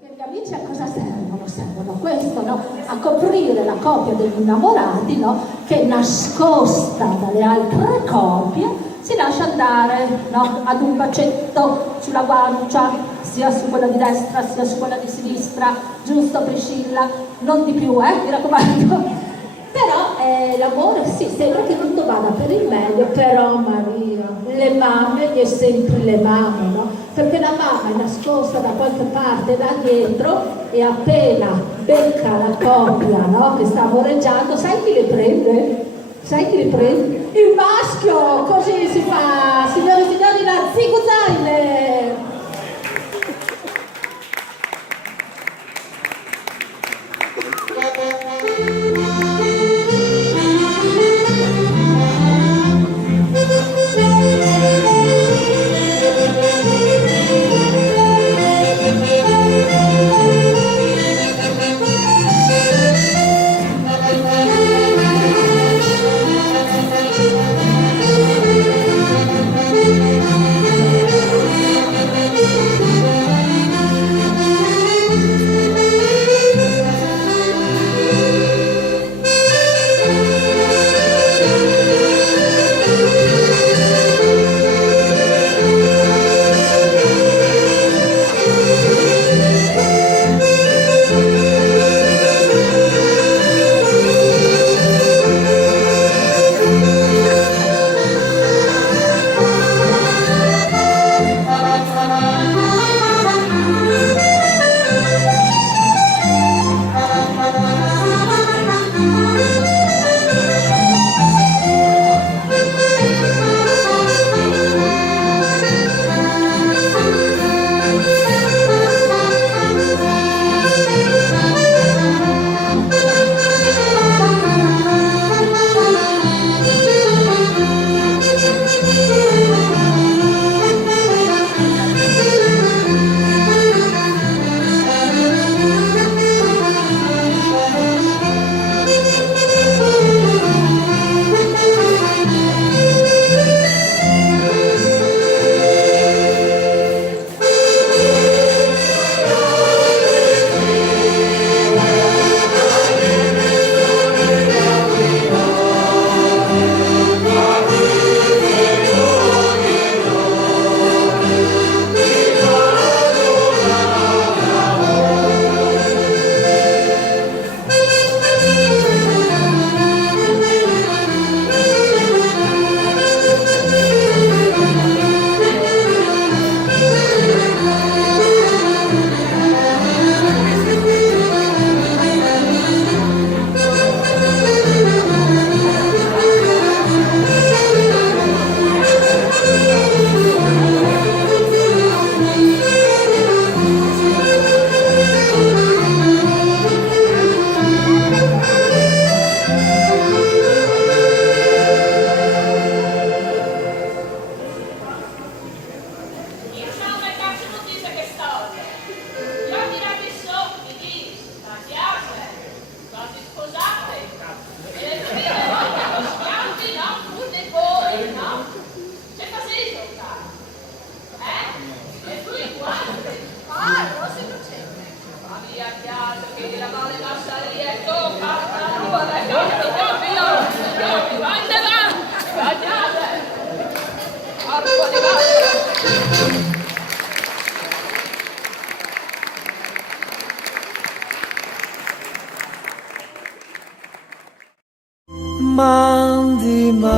Perché gli amici a cosa servono? Servono questo, no? A coprire la coppia degli innamorati, no? Che nascosta dalle altre coppie si lascia andare, no? Ad un bacetto sulla guancia, sia su quella di destra sia su quella di sinistra, giusto Priscilla? Non di più, mi raccomando. Però l'amore sì, sembra che tutto vada per il meglio, però Maria, le mamme gli è sempre le mamme, no? Perché la mamma è nascosta da qualche parte da dietro e appena becca la coppia, no? Che sta amoreggiando, sai chi le prende? Sai chi le prende? Il maschio! Così si fa, signore e signori, la ziguzaile! man di man